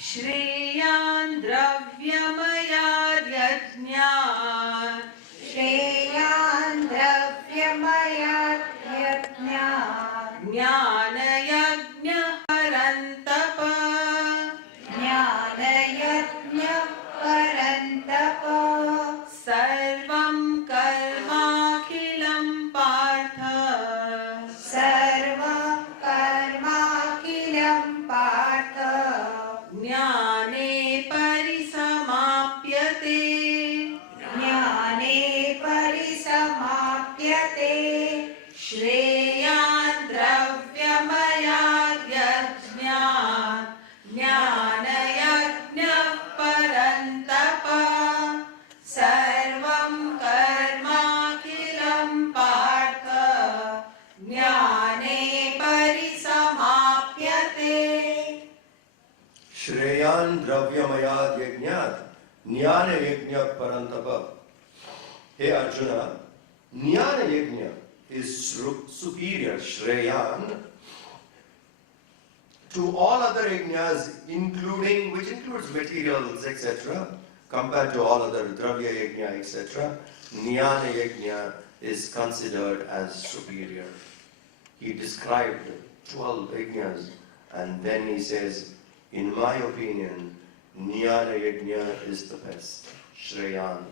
श्रेयान् द्रव्यमयाद्यज्ञात् श्रेयान् द्रव्यमयाद्यज्ञात् ज्ञानयज्ञः परन्तप ज्ञानयज्ञः परन्तप सर्वं कर्माखिलं पार्थ सर्वं कर्माखिलं पार्थ ज्ञाने परिसमाप्यते ज्ञाने परिसमाप्यते श्रेयान् द्रव्यमयाद्यज्ञात् ज्ञानयज्ञः परन्तप सर्वं कर्माखिलं पार्थ ज्ञाने परिसमाप्यते Shreyan Dravyamayad Yajnat Jnana Yajna Parantapa. Hey Arjuna, Jnana Yajna is superior, Shreyan, to all other yajnas, which includes materials, etc., compared to all other Dravya Yajna, etc. Jnana Yajna is considered as superior. He described 12 yajnas and then he says, in my opinion, Jnana Yajna is the best. Shreyan.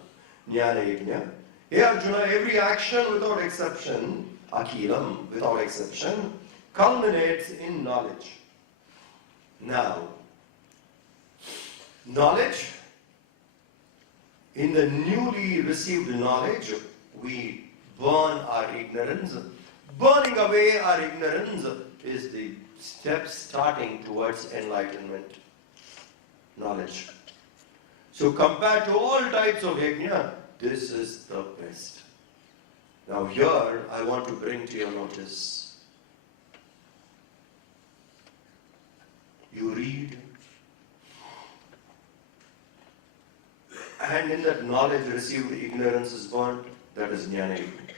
Jnana Yajna. Hey Arjuna, every action without exception, Akhilam, without exception, culminates in knowledge. Now, knowledge, in the newly received knowledge, we burn our ignorance. Burning away our ignorance is the step starting towards enlightenment, knowledge. So compared to all types of yajna, this is the best. Now here I want to bring to your notice. You read, and in that knowledge received, ignorance is burnt. That is jnana yajna.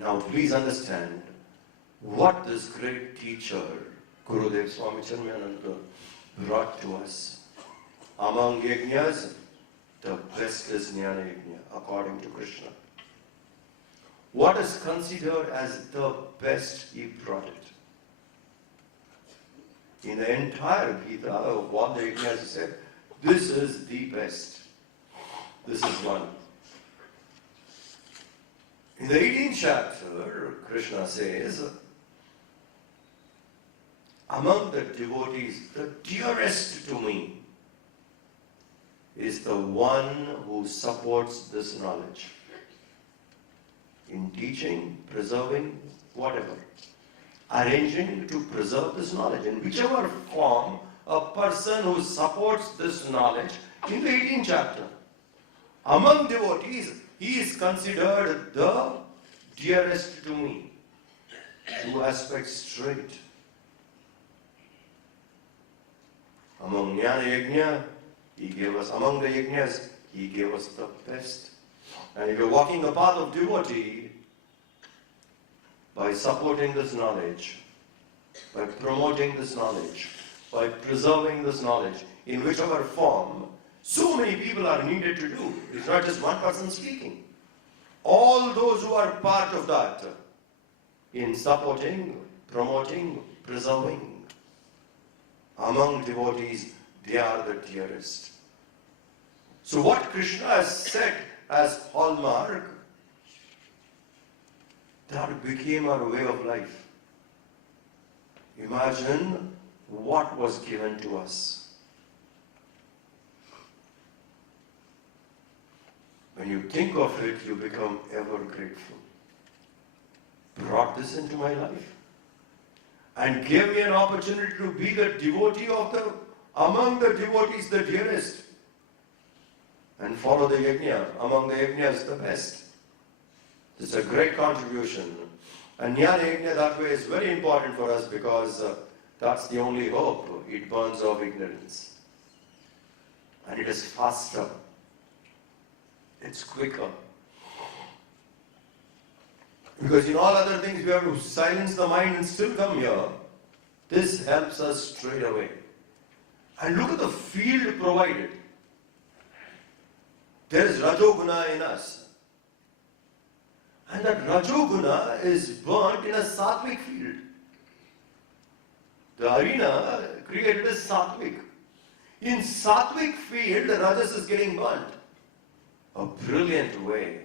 Now please understand what this great teacher, Gurudev Swami Chinmayananda, brought to us. Among yajnas, the best is jnana yajna, according to Krishna. What is considered as the best, he brought it. In the entire Gita, of all the yajnas, he said, this is the best. This is one. In the 18th chapter, Krishna says, among the devotees, the dearest to me is the one who supports this knowledge. In teaching, preserving, whatever. Arranging to preserve this knowledge. In whichever form, a person who supports this knowledge, in the 18th chapter, among devotees, he is considered the dearest to me. Two aspects straight. Among Jnana Yajna, he gave us, among the yajnas, he gave us the best. And if you're walking the path of devotee, by supporting this knowledge, by promoting this knowledge, by preserving this knowledge, in whichever form, so many people are needed to do. It's not just one person speaking. All those who are part of that, in supporting, promoting, preserving, among devotees, they are the dearest. So what Krishna has said as hallmark, that became our way of life. Imagine what was given to us. When you think of it, you become ever grateful. Brought this into my life and gave me an opportunity to be the devotee of the, among the devotees, the dearest. And follow the yajna. Among the yajnas, the best. It's a great contribution. And jnana yajna that way is very important for us because that's the only hope. It burns off ignorance. And it is faster. It's quicker. Because in all other things we have to silence the mind and still come here. This helps us straight away. And look at the field provided. There is Rajoguna in us. And that Rajoguna is burnt in a sattvic field. The arena created is sattvic. In sattvic field, the Rajas is getting burnt. A brilliant way.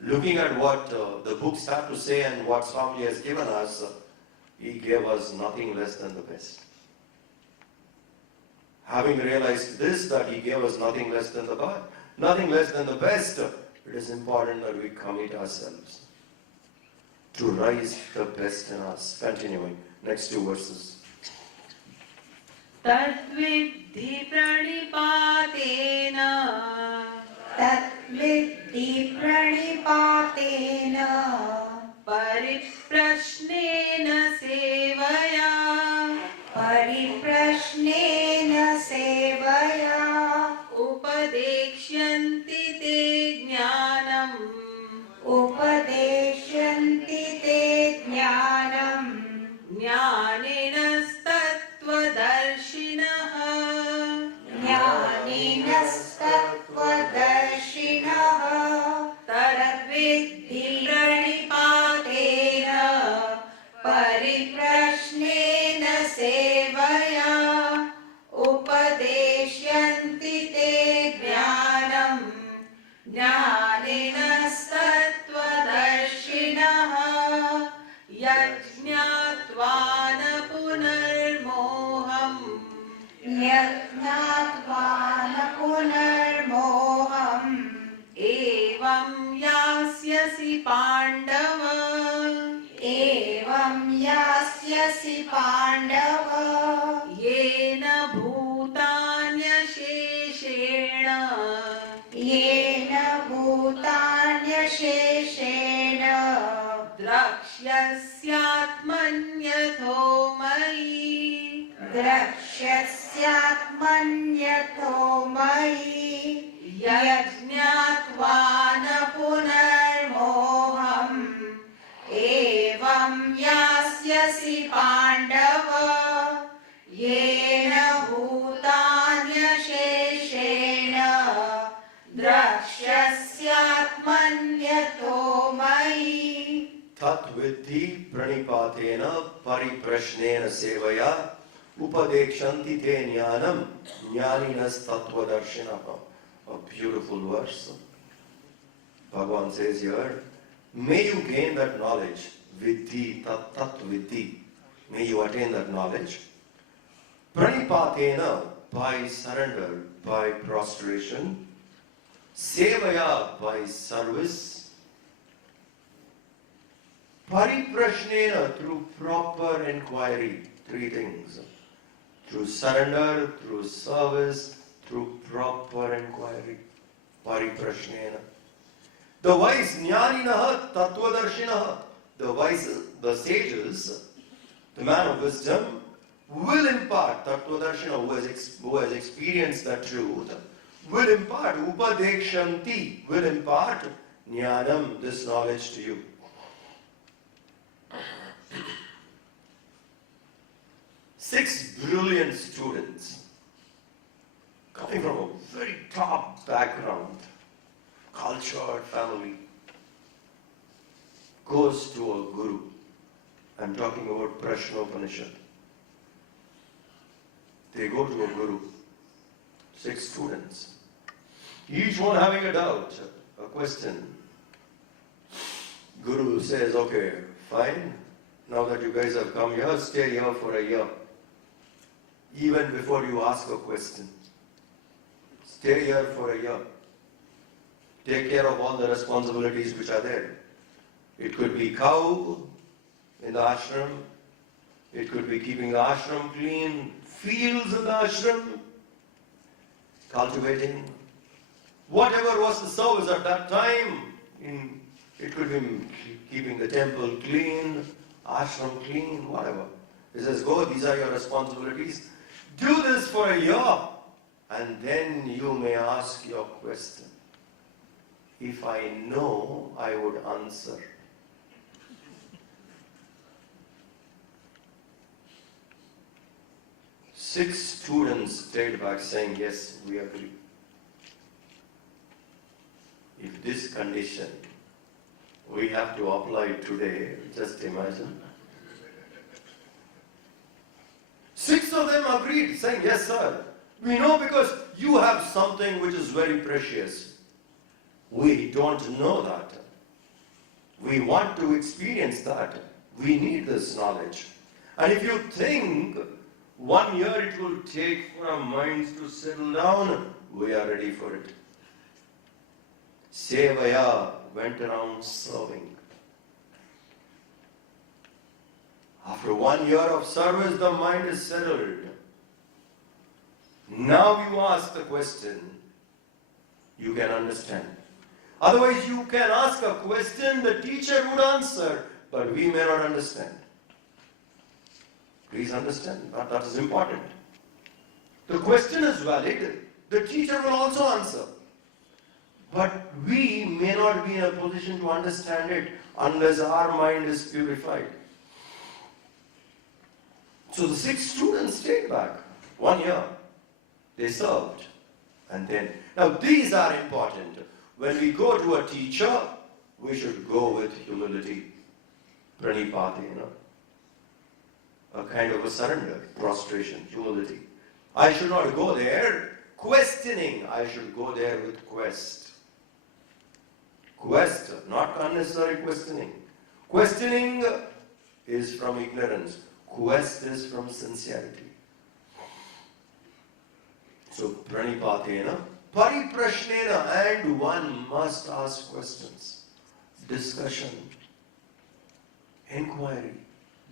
Looking at what the books have to say and what Swami has given us, he gave us nothing less than the best. Having realized this, that he gave us nothing less than the best, nothing less than the best, it is important that we commit ourselves to rise the best in us. Continuing, next two verses. तद्विद्धि प्रणिपातेन तद्विद्धि प्रणिपातेन परिप्रश्नेन सेवया परिप्रश्नेन सेवया उपदेक्ष्यन्ति ते ज्ञानम् उपदेश्यन्ति ते ज्ञानम् ज्ञानिनस्तत्त्वदर्शिनः ज्ञानिनस्तत्त्वदर्शिनः तद्विद्धि प्रणिपातेन परिप्रश्नेन सेवया उपदेश्यन्ति ते ज्ञानम् ज्ञानिनस्तत्त्वदर्शिनः यज्ञात्वा न पुनर्मोहम् यज्ञात्वा न पुनर्मोहम् एवं यास्यसि पाण्डव एवं यास्यसि पाण्डव येन भूतान्यशेषेण येन भूतान्यशेषेण द्रक्ष्यस्यात्मन्यथो मयि द्रक्ष्यस्यात्मन्यथो मयि यज्ञात्वा न पुनर्मोहम् एवं यास्यसि पाण्डव येन भूतान्यशेषेण द्रक्ष्यस्यात्मन्यथो मयि तद्विद्धि प्रणिपातेन परिप्रश्नेन सेवया उपदेक्ष्यन्ति ते ज्ञानम् ज्ञानिनस्तत्त्वदर्शिनः. A beautiful verse. Bhagavan says here, may you gain that knowledge, viddhi, tat viddhi. May you attain that knowledge. Pranipatena, by surrender, by prostration. Sevaya, by service. Pariprashnena, through proper inquiry. Three things. Through surrender, through service, through proper inquiry. Pariprashnena. The wise jnaninaha tattvadarshinaha. The wise, the sages, the man of wisdom, will impart, tattvadarshina, who has experienced that truth, will impart, upadekshanti, will impart jnanam, this knowledge to you. Six brilliant students, coming from a very top background, cultured family, goes to a guru. I'm talking about Prashnopanishad. They go to a guru, 6 students, each one having a doubt, a question. Guru says, okay, fine, now that you guys have come here, stay here for a year. Even before you ask a question, stay here for a year. Take care of all the responsibilities which are there. It could be cow in the ashram. It could be keeping the ashram clean, fields in the ashram, cultivating. Whatever was the service at that time, it could be keeping the temple clean, ashram clean, whatever. He says, go, these are your responsibilities. Do this for a year, and then you may ask your question. If I know, I would answer. 6 students stayed back saying, yes, we agree. If this condition we have to apply today, just imagine. 6 of them agreed, saying, yes, sir. We know because you have something which is very precious. We don't know that. We want to experience that. We need this knowledge. And if you think 1 year it will take for our minds to settle down, we are ready for it. Sevaya went around serving. After 1 year of service, the mind is settled. Now you ask the question, you can understand. Otherwise, you can ask a question, the teacher would answer, but we may not understand. Please understand, that is important. The question is valid, the teacher will also answer. But we may not be in a position to understand it unless our mind is purified. So the 6 students stayed back 1 year. They served. And then, now these are important. When we go to a teacher, we should go with humility. Pranipati, a kind of a surrender, prostration, humility. I should not go there questioning. I should go there with quest. Quest, not unnecessary questioning. Questioning is from ignorance. Quest is from sincerity. So, pranipatena, pariprashnena, and one must ask questions. Discussion, inquiry,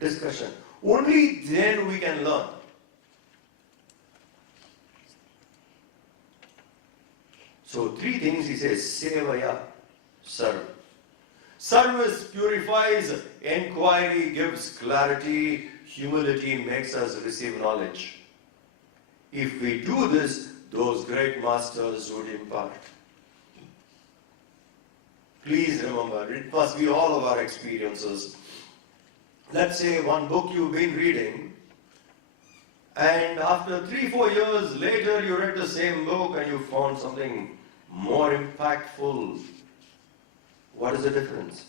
discussion. Only then we can learn. So, 3 things he says, sevaya, serve. Service purifies, inquiry gives clarity, humility makes us receive knowledge. If we do this, those great masters would impart. Please remember, it must be all of our experiences. Let's say one book you've been reading, and after 3-4 years later you read the same book and you found something more impactful. What is the difference?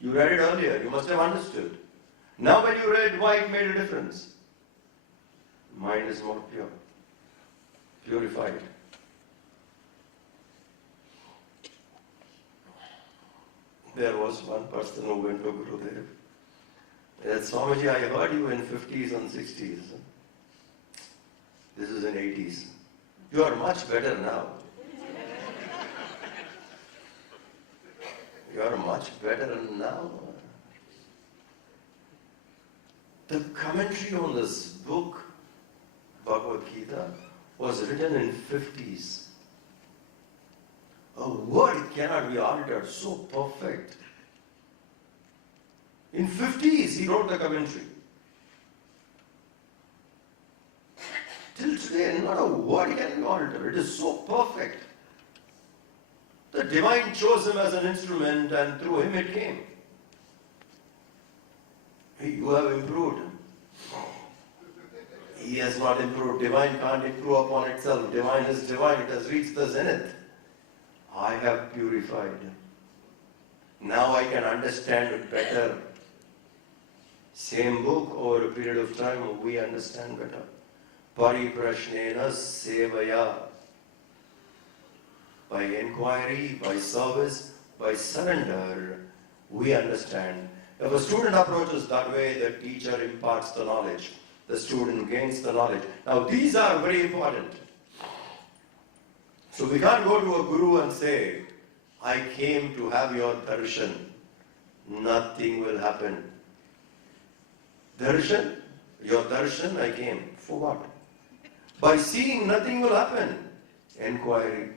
You read it earlier, you must have understood. Now when you read why it made a difference, mind is more pure, purified. There was one person who went to Gurudev. He said, Swamiji, I heard you in 50s and 60s. This is in 80s. You are much better now. You are much better now. The commentary on this book, Bhagavad Gita, was written in 50s. A word cannot be altered, so perfect. In 50s, he wrote the commentary. Till today, not a word can be altered. It is so perfect. The divine chose him as an instrument, and through him it came. You have improved. He has not improved. Divine can't improve upon itself. Divine is divine. It has reached the zenith. I have purified. Now I can understand it better. Same book, over a period of time, we understand better. Pariprashnena sevaya. By inquiry, by service, by surrender, we understand. If a student approaches that way, the teacher imparts the knowledge. The student gains the knowledge. Now these are very important. So we can't go to a guru and say, I came to have your darshan. Nothing will happen. Darshan? Your darshan, I came. For what? By seeing, nothing will happen. Inquiry.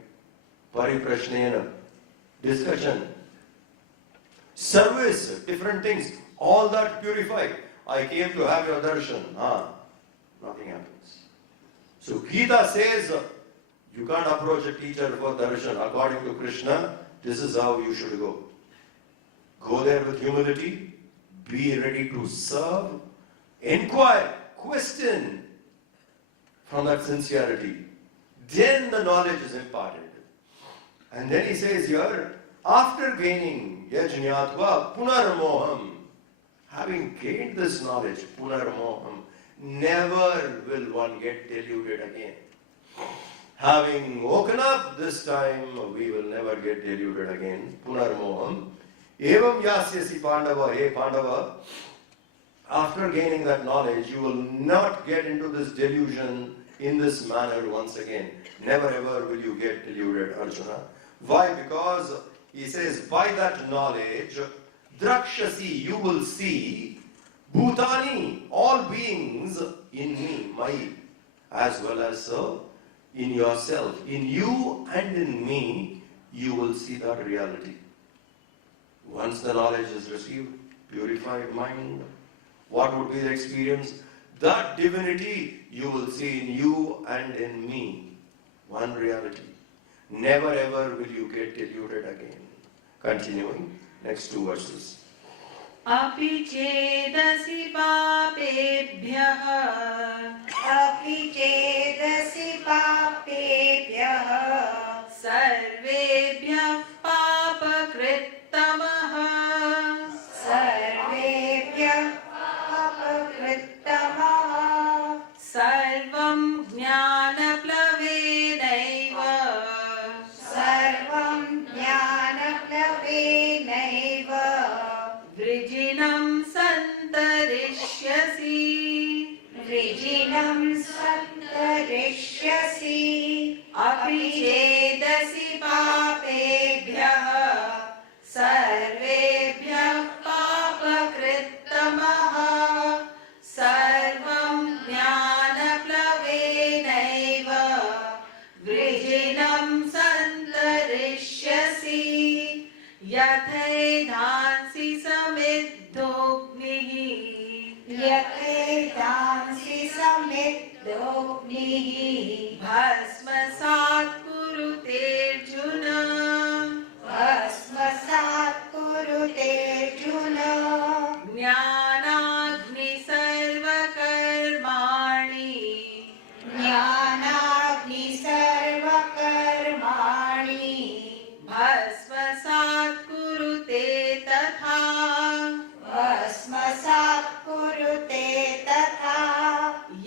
Pariprashnena. Discussion. Service. Different things. All that purified. I came to have your darshan. Nothing happens. So Gita says, you can't approach a teacher for darshan. According to Krishna, this is how you should go. Go there with humility. Be ready to serve. Inquire. Question. from that sincerity, then the knowledge is imparted. And then he says here, after gaining yajñātva punarmoham, having gained this knowledge, punarmoham, never will one get deluded again. Having woken up this time, we will never get deluded again. Punarmoham. Evam yasyasi Pandava, hey Pandava, after gaining that knowledge, you will not get into this delusion in this manner once again. Never ever will you get deluded, Arjuna. Why? Because he says, by that knowledge, drakshasi, you will see, bhutani, all beings in me, mai, as well as in yourself. In you and in me, you will see that reality. Once the knowledge is received, purified mind, what would be the experience? That divinity you will see in you and in me. One reality. Never ever will you get deluded again. Continuing, next two verses. अपि चेदसि पापेभ्यः अपि चेदसि पापेभ्यः सर्वेभ्यः पापकृत्तमः सर्वेभ्यः पापकृत्तमः सर्वं ज्ञानप्लवेनैव सर्वं ज्ञानप्लवेनैव वृजिनं सन्तरिष्यसि वृजिनं सन्तरिष्यसि अपि चेदसि पापेभ्यः सर्वेभ्यः पापकृत्तमः सर्वं ज्ञानप्लवेनैव वृजिनं सन्तरिष्यसि यथैधांसि समिद्धोऽग्निः यथैधांसि समिद्धोऽग्निः भस्मसात् कुरुतेऽर्जुन भस्मसात् कुरुतेऽर्जुन ज्ञानाग्नि सर्वकर्माणि ज्ञानाग्नि सर्वकर्माणि भस्मसात् कुरुते तथा भस्मसात् कुरुते तथा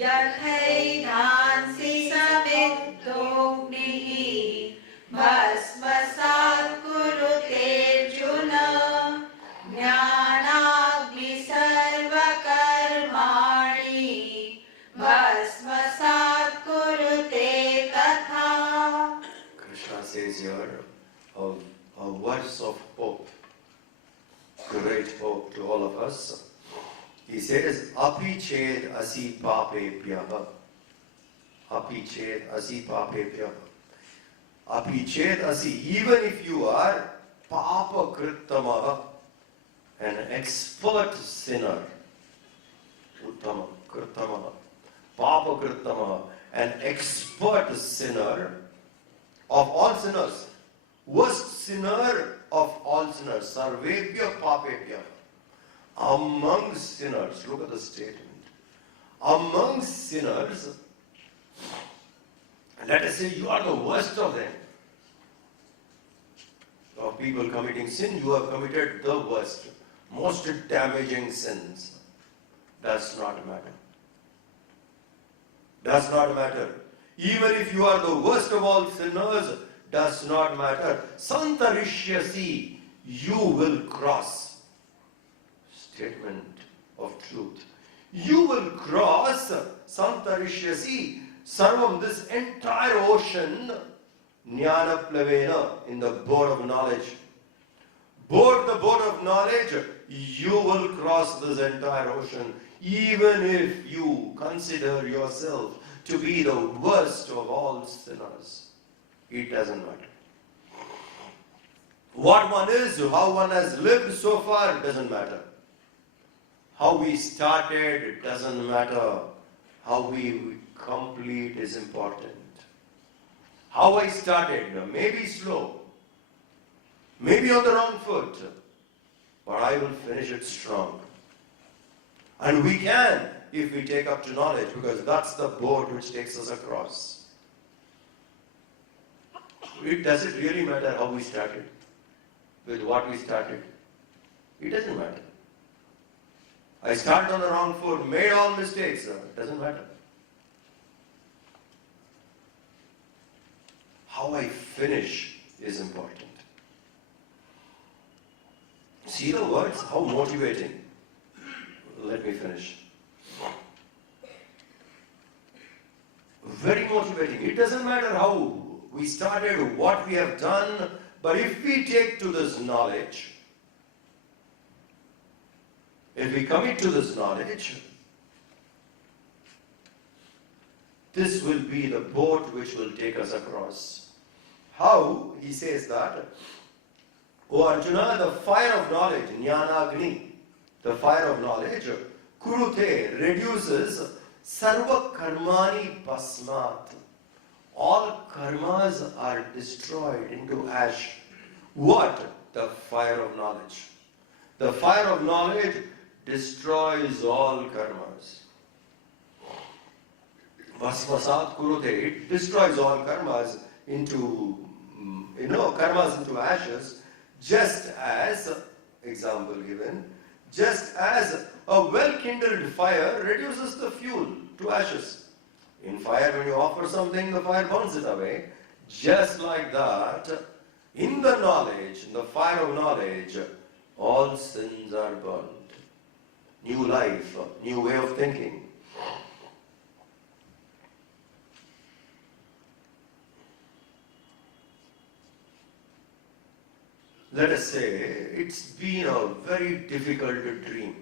यथैधांसि समिद्धोऽग्निः भस्मसात् कुरुतेऽर्जुन ज्ञानाग्नि सर्वकर्माणि भस्मसात् कुरुते तथा. Krishna says here a words of hope, great hope to all of us. He says, api ched asi papebhyah. Api ched asi papebhyah. Api ched asi, even if you are papa krittamaha, an expert sinner, uttama krittamaha, papa krittamaha, an expert sinner of all sinners, worst sinner of all sinners, sarvebhya papebhya, among sinners, look at the statement, among sinners, let us say you are the worst of them. Of people committing sin, you have committed the worst, most damaging sins. Does not matter. Does not matter. Even if you are the worst of all sinners, does not matter. Santarishyasi, you will cross. Statement of truth. You will cross Santarishyasi, Sarvam, this entire ocean, Jnana Plavena, in the boat of knowledge. Board the boat of knowledge, you will cross this entire ocean, even if you consider yourself to be the worst of all sinners. It doesn't matter. What one is, how one has lived so far, doesn't matter. How we started, it doesn't matter. How we complete is important. How I started, maybe slow, maybe on the wrong foot, but I will finish it strong. And we can if we take up to knowledge, because that's the boat which takes us across. Does it really matter how we started? With what we started? It doesn't matter. I started on the wrong foot, made all mistakes. It doesn't matter. How I finish is important. See the words? How motivating. Let me finish. Very motivating. It doesn't matter how we started, what we have done, but if we take to this knowledge, if we commit to this knowledge, this will be the boat which will take us across. How? He says that, O Arjuna, the fire of knowledge, Jnanagni, the fire of knowledge, Kurute, reduces Sarva Karmani Basmat. All karmas are destroyed into ash. What? The fire of knowledge. The fire of knowledge destroys all karmas. Vasvasat Kurute, it destroys all karmas into, karmas into ashes, just as, example given, just as a well-kindled fire reduces the fuel to ashes. In fire, when you offer something, the fire burns it away. Just like that, in the knowledge, in the fire of knowledge, all sins are burned. New life, new way of thinking. Let us say it's been a very difficult dream,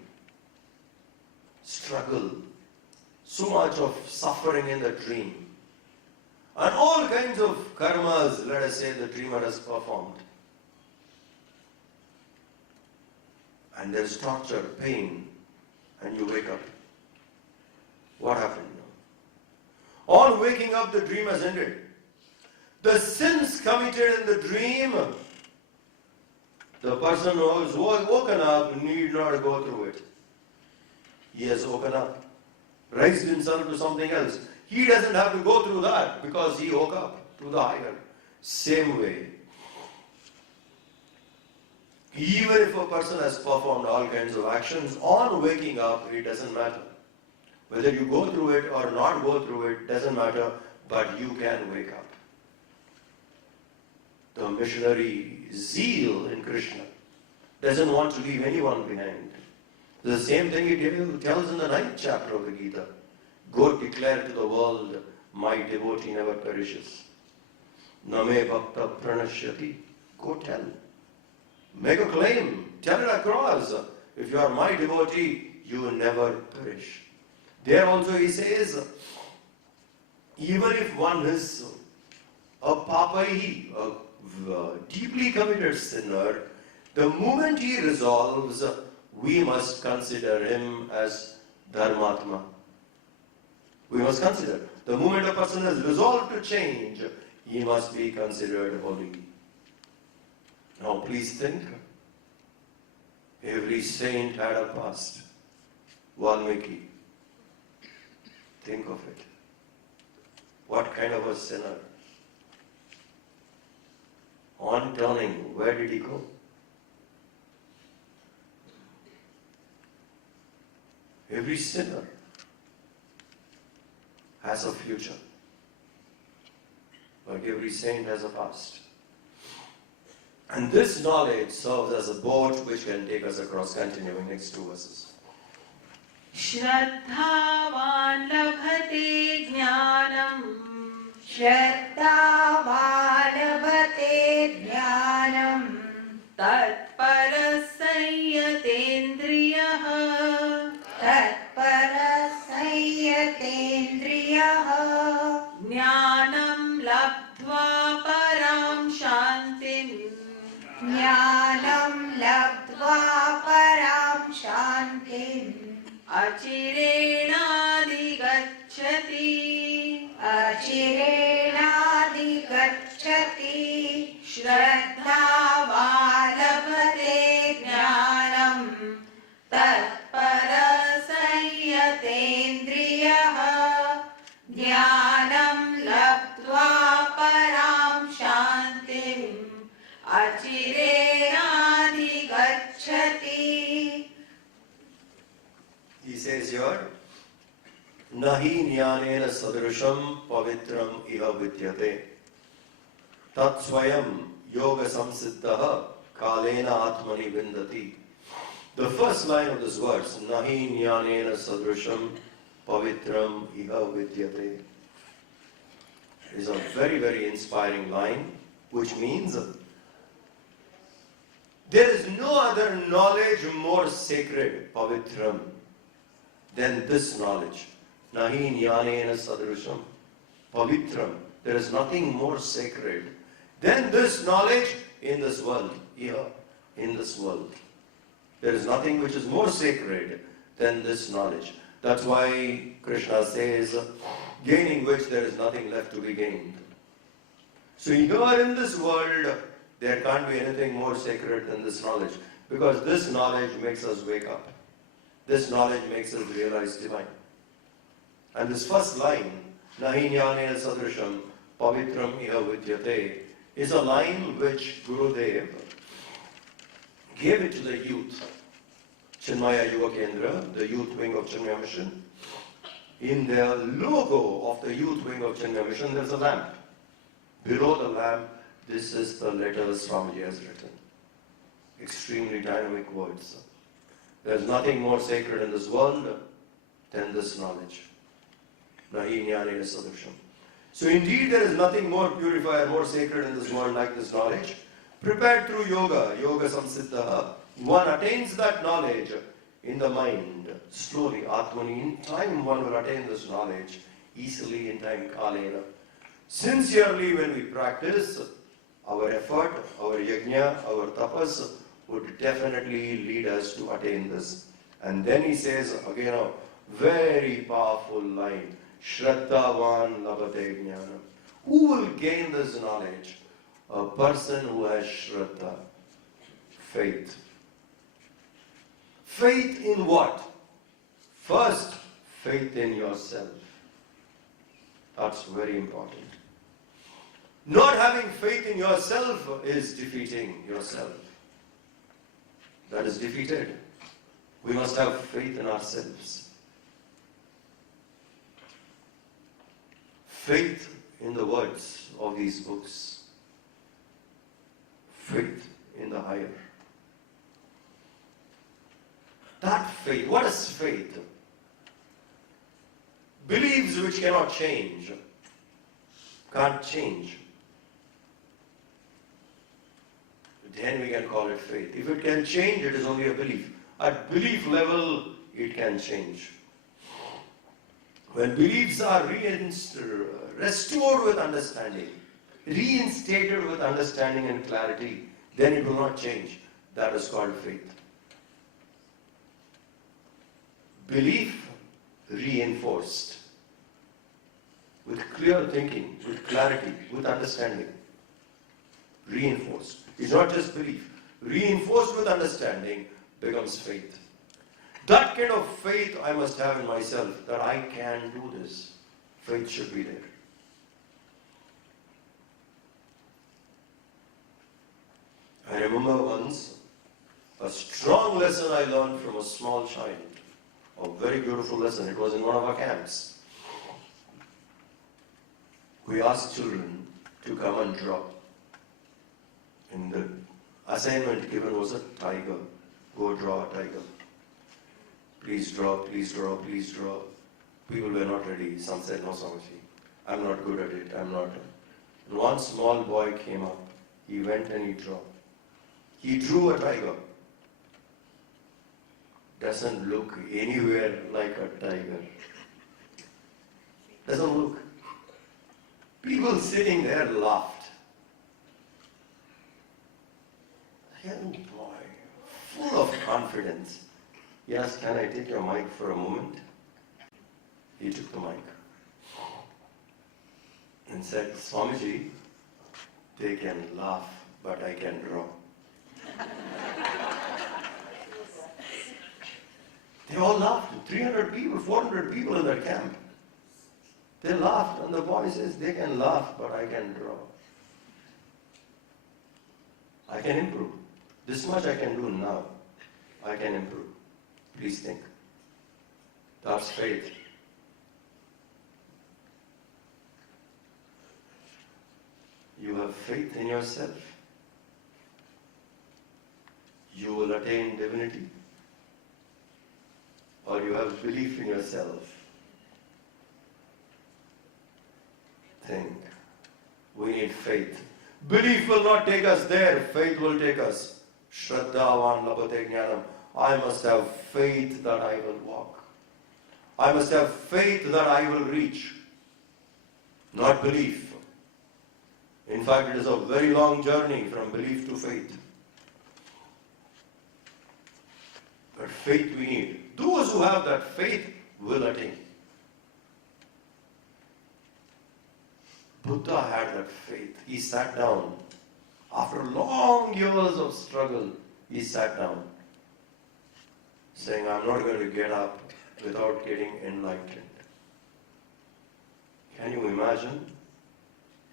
struggle, so much of suffering in the dream, and all kinds of karmas, let us say, the dreamer has performed. And there's torture, pain, and you wake up. What happened now? On waking up, the dream has ended. The sins committed in the dream, the person who has woken up need not go through it. He has woken up, raised himself to something else. He doesn't have to go through that because he woke up to the higher. Same way. Even if a person has performed all kinds of actions, on waking up, it doesn't matter. Whether you go through it or not go through it, doesn't matter, but you can wake up. The missionary zeal in Krishna doesn't want to leave anyone behind. The same thing he tells in the 9th chapter of the Gita. Go declare to the world, my devotee never perishes. Name bhakta pranashyati. Go tell. Make a claim. Tell it across. If you are my devotee, you will never perish. There also he says, even if one is a papai, a deeply committed sinner, the moment he resolves, we must consider him as Dharmatma. We must consider. The moment a person has resolved to change, he must be considered holy. Now please think. Every saint had a past. Valmiki. Think of it. What kind of a sinner? On turning, where did he go? Every sinner has a future, but every saint has a past. And this knowledge serves as a boat which can take us across. Continuing, next 2 verses. Shraddhavan labhate jnanam. Shraddhavan labhate jnanam. Tatparasayatendriyah. Tatparasayatendriyah. Jnanam labdhva param shantim. Jnanam labdva param shantim. Achirenadi-gacchati. Achirenadi-gacchati. Shraddhavalabhate jnanam. Tatparasayatendriyah. jnanena sadrisham pavitram iha vidyate. Tat swayam yoga samsiddha kalena atmani vindati. The first line of this verse, nahi jnanena sadrisham pavitram iha vidyate, is a very, very inspiring line, which means there is no other knowledge more sacred, pavitram, than this knowledge. Nahi jnanena sadrisham pavitram. There is nothing more sacred than this knowledge in this world. Here, in this world. There is nothing which is more sacred than this knowledge. That's why Krishna says, gaining which there is nothing left to be gained. So here in this world, there can't be anything more sacred than this knowledge, because this knowledge makes us wake up. This knowledge makes us realize divine. And this first line, nahi jnanena sadrisham pavitram iha vidyate, is a line which Gurudev gave it to the youth. Chinmaya Yuva Kendra, the youth wing of Chinmaya Mission. In the logo of the youth wing of Chinmaya Mission, there's a lamp. Below the lamp, this is the letters Swamiji has written. Extremely dynamic words. There's nothing more sacred in this world than this knowledge. Nahi jnanena sadrisham. So indeed there is nothing more purified, more sacred in this world like this knowledge. Prepared through yoga, yoga samsiddha, one attains that knowledge in the mind, slowly, atmani. In time one will attain this knowledge, easily in time, kalena. Sincerely when we practice, our effort, our yajna, our tapas would definitely lead us to attain this. And then he says, again a very powerful line, Shraddhavan labhate jnanam. Who will gain this knowledge? A person who has Shraddha, faith. Faith in what? First, faith in yourself. That's very important. Not having faith in yourself is defeating yourself. That is defeated. We must have faith in ourselves. Faith in the words of these books. Faith in the higher. That faith, what is faith? Beliefs which cannot change, can't change. Then we can call it faith. If it can change, it is only a belief. At belief level, it can change. When beliefs are restored with understanding, reinstated with understanding and clarity, then it will not change. That is called faith. Belief reinforced with clear thinking, with clarity, with understanding. Reinforced. It's not just belief. Reinforced with understanding becomes faith. That kind of faith I must have in myself, that I can do this. Faith should be there. I remember once a strong lesson I learned from a small child. A very beautiful lesson. It was in one of our camps. We asked children to come and draw. And the assignment given was a tiger. Go draw a tiger. Please draw, please draw, please draw. People were not ready. Some said, no, Swamiji, I'm not good at it. I'm not. And one small boy came up. He went and he drew. He drew a tiger. Doesn't look anywhere like a tiger. Doesn't look. People sitting there laughed. Young boy, full of confidence. He asked, can I take your mic for a moment? He took the mic and said, Swamiji, they can laugh, but I can draw. They all laughed. 300 people, 400 people in that camp. They laughed, and the boy says, they can laugh, but I can draw. I can improve. This much I can do now. I can improve. Please think. That's faith. you have faith in yourself, you will attain divinity. Or you have belief in yourself. Think. We need faith. Belief will not take us there, faith will take us. Shraddhavan labhate jnanam. I must have faith that I will walk. I must have faith that I will reach. Not belief. In fact, it is a very long journey from belief to faith. But faith we need. Those who have that faith will attain. Buddha had that faith. He sat down. After long years of struggle, he sat down, saying, I'm not going to get up without getting enlightened. Can you imagine?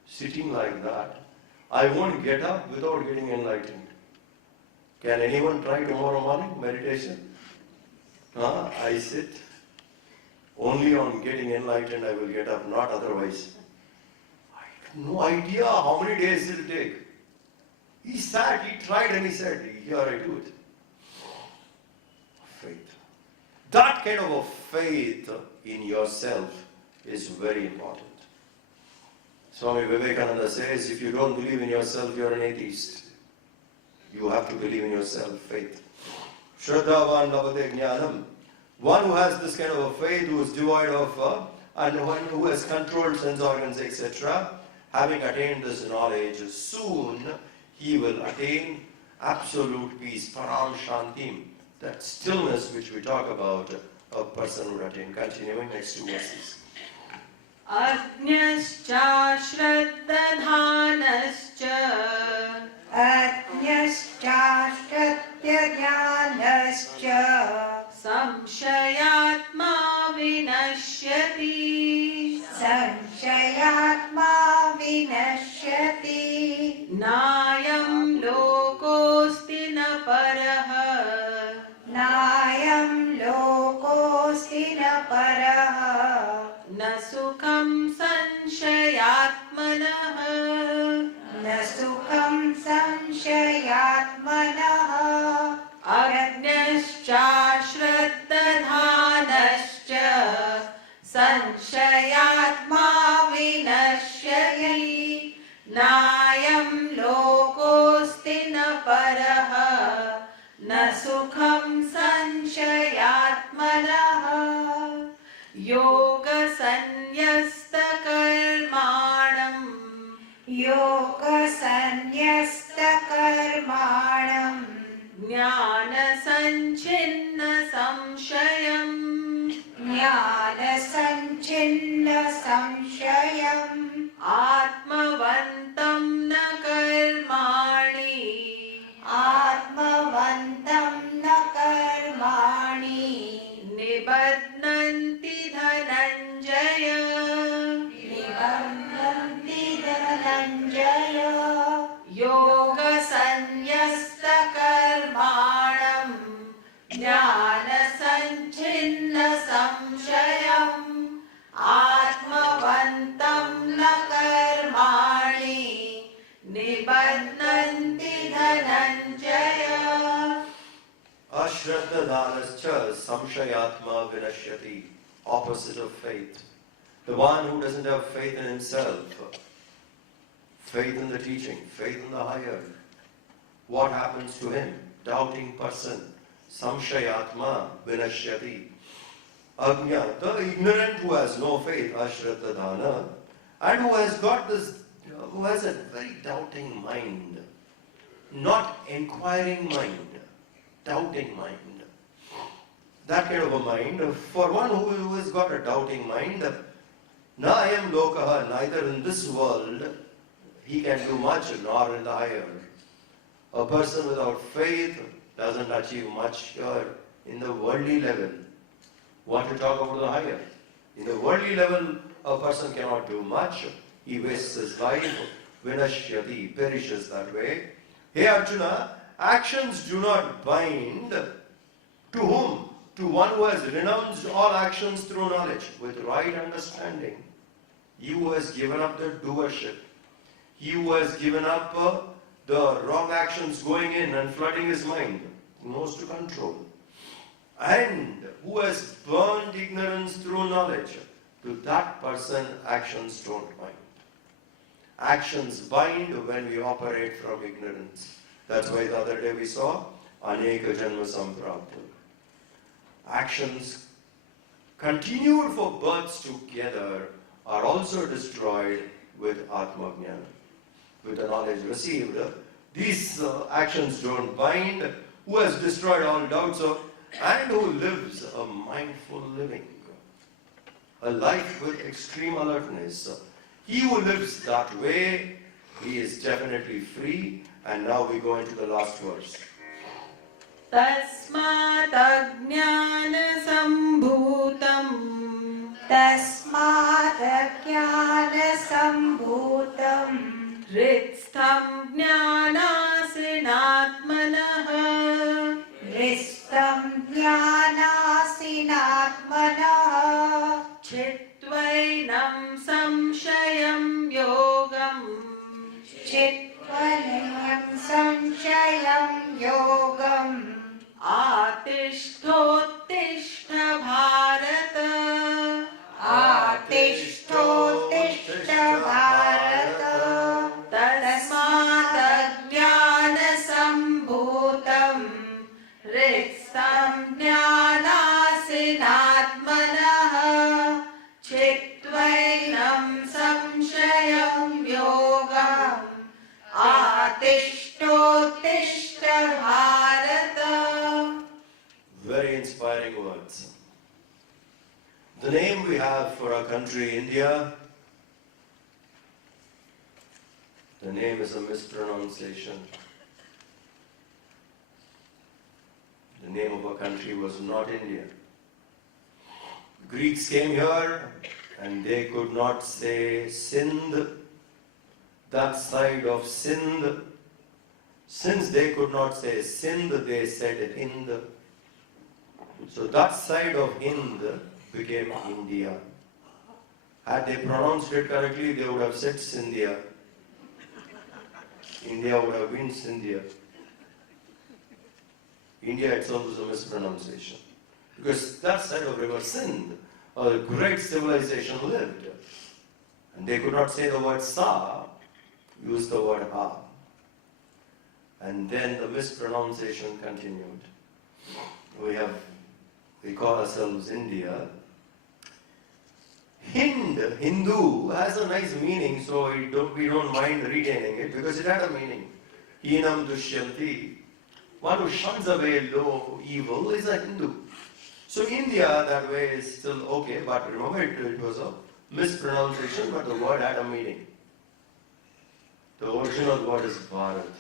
Sitting like that. I won't get up without getting enlightened. Can anyone try tomorrow morning meditation? I sit. Only on getting enlightened I will get up, not otherwise. I have no idea how many days it will take. He sat, he tried, and he said, here I do it. Faith. That kind of a faith in yourself is very important. Swami Vivekananda says, if you don't believe in yourself, you're an atheist. You have to believe in yourself, faith. Shraddhavan labhate jnanam. One who has this kind of a faith, who is devoid of, and one who has controlled sense organs, etc., having attained this knowledge, soon he will attain absolute peace, param shantim, that stillness which we talk about, a person would attain. Continuing, next two verses. Ajñascha shraddadhanascha Ajñascha samshayatma vinashyati संशयात्मा विनश्यति nayam lokosti na paraha नायं लोकोऽस्ति न परः na sukham sanshayatmanah न सुखं संशयात्मनः Ajñascha shraddadhanascha sanshayatma vinashyati nayam lokosti na paraha na sukham sanshayatmanah yoga sanyasta karmanam योगसन्न्यस्तकर्माणम् jnana sanchinna samshayam ज्ञानसञ्छिन्नसंशयम् आत्मवन्तं न कर्माणि आत्मवन्तं न कर्माणि निबध्नन्ति धनञ्जय निबध्नन्ति धनञ्जय योगसन्न्यस्तकर्माणं ज्ञानसञ्छिन्नसंशयम् आत्मवन्तं न कर्माणि निबध्नन्ति Dhananjay Ashraddhadhanascha samshayatma vinashyati. Opposite of faith. The one who doesn't have faith in himself, faith in the teaching, faith in the higher. What happens to him? Doubting person. Samshayatma vinashyati. Agnya, the ignorant who has no faith, ashraddhadhana, and who has got this, who has a very doubting mind, not inquiring mind, doubting mind. That kind of a mind, for one who has got a doubting mind, na ayam lokaha, neither in this world he can do much, nor in the higher. A person without faith doesn't achieve much here in the worldly level. Want to talk about the higher? In the worldly level, a person cannot do much. He wastes his life, vinashyati, perishes that way. Hey Arjuna, actions do not bind. To whom? To one who has renounced all actions through knowledge, with right understanding. He who has given up the doership. He who has given up the wrong actions going in and flooding his mind, knows to control. And who has burned ignorance through knowledge, to that person actions don't bind. Actions bind when we operate from ignorance. That's why the other day we saw Aneka Janma Samprapta. Actions continued for births together are also destroyed with Atma Jnana. With the knowledge received, these actions don't bind. Who has destroyed all doubts of, and who lives a mindful living, a life with extreme alertness. He who lives that way, he is definitely free. And now we go into the last verse. तस्मात् अज्ञानसम्भूतम् तस्मात् ज्ञानसम्भूतम् हृत्स्थं ज्ञानासिनात्मनः हृष्टं ज्ञानासिनात्मनः चित्वैनं संशयं योगम् चित्वनियं संशयं योगम् आतिष्ठोत्तिष्ठ भारत आतिष्ठोत्तिष्ठ भारत तस्मात् अज्ञानसम्भूतं हृत्स्थं ज्ञानासिनात्मनः चित्वैनं संशयं योगम् आतिष्ठोत्तिष्ठ Bharat. Very inspiring words. The name we have for our country, India, the name is a mispronunciation. The name of our country was not India. Greeks came here and they could not say Sindh, that side of Sindh. Since they could not say Sindh, they said Hind. So that side of Hind became India. Had they pronounced it correctly, they would have said Sindhia. India would have been Sindhia. India itself is a mispronunciation. Because that side of river Sindh, a great civilization lived. And they could not say the word Sa, used the word Ha. And then the mispronunciation continued. We call ourselves India. Hindu has a nice meaning, so we don't mind retaining it because it had a meaning. Hinam Dushyanti. One who shuns away low evil is a Hindu. So India that way is still okay, but remember it was a mispronunciation, but the word had a meaning. The original word is Bharat.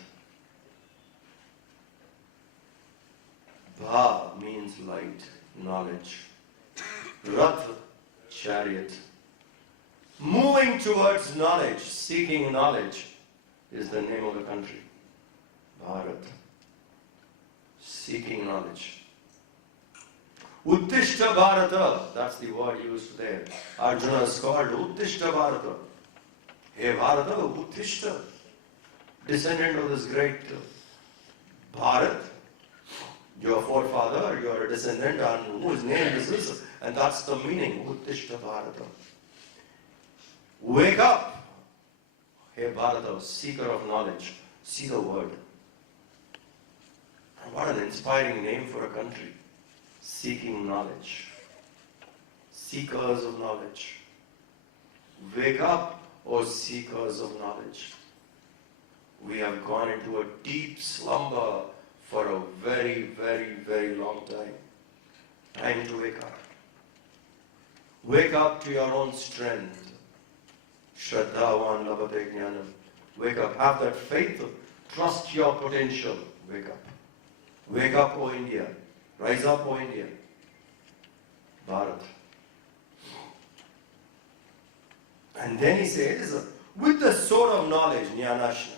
Bha means light, knowledge. Rath, chariot. Moving towards knowledge, seeking knowledge is the name of the country. Bharat. Seeking knowledge. Uttishta Bharata, that's the word used there. Arjuna is called Uttishta Bharata. Hey Bharata, Uttishta. Descendant of this great Bharat. Your forefather, your descendant, on whose name this is, and that's the meaning, Uttishta Bharata. Wake up, hey Bharata, seeker of knowledge, see the word. And what an inspiring name for a country, seeking knowledge, seekers of knowledge. Wake up, O seekers of knowledge. We have gone into a deep slumber for a very, very, very long time. Time to wake up. Wake up to your own strength. Shraddhavan labhate jnanam. Wake up. Have that faith. Trust your potential. Wake up. Wake up, O India. Rise up, O India. Bharat. And then he says, with the sword of knowledge, jnanashna,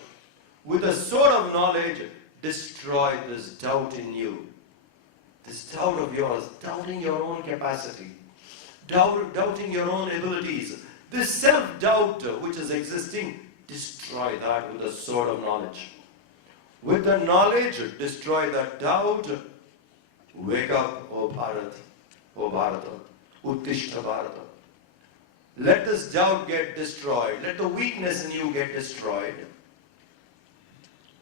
with the sword of knowledge, destroy this doubt in you. This doubt of yours, doubting your own capacity, doubting your own abilities. This self-doubt which is existing, destroy that with the sword of knowledge. With the knowledge, destroy the doubt. Wake up, O Bharat, O Bharata, Uttishta Bharata. Let this doubt get destroyed. Let the weakness in you get destroyed.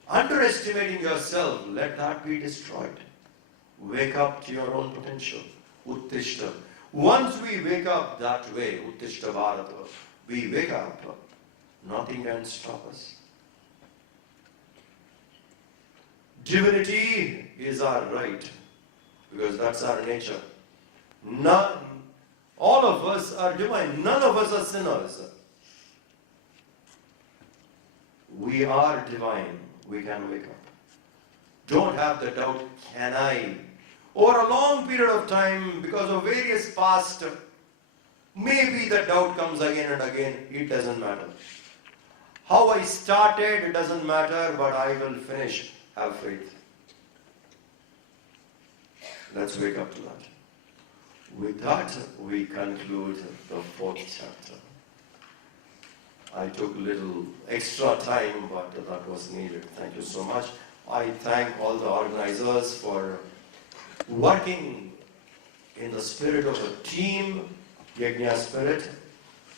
Underestimating yourself, let that be destroyed. Wake up to your own potential. Uttishta. Once we wake up that way, Uttishta Bharata, we wake up, nothing can stop us. Divinity is our right, because that's our nature. None, all of us are divine. None of us are sinners. We are divine. We can wake up. Don't have the doubt, can I? Over a long period of time, because of various past, maybe the doubt comes again and again. It doesn't matter. How I started, it doesn't matter, but I will finish. Have faith. Let's wake up to that. With that, we conclude the 4th chapter. I took a little extra time, but that was needed. Thank you so much. I thank all the organizers for working in the spirit of a team, Yajna spirit,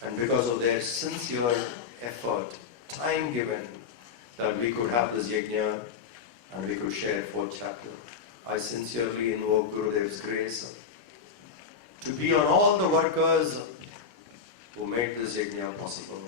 and because of their sincere effort, time given, that we could have this Yajna and we could share 4th chapter. I sincerely invoke Gurudev's grace to be on all the workers who made this Yajna possible.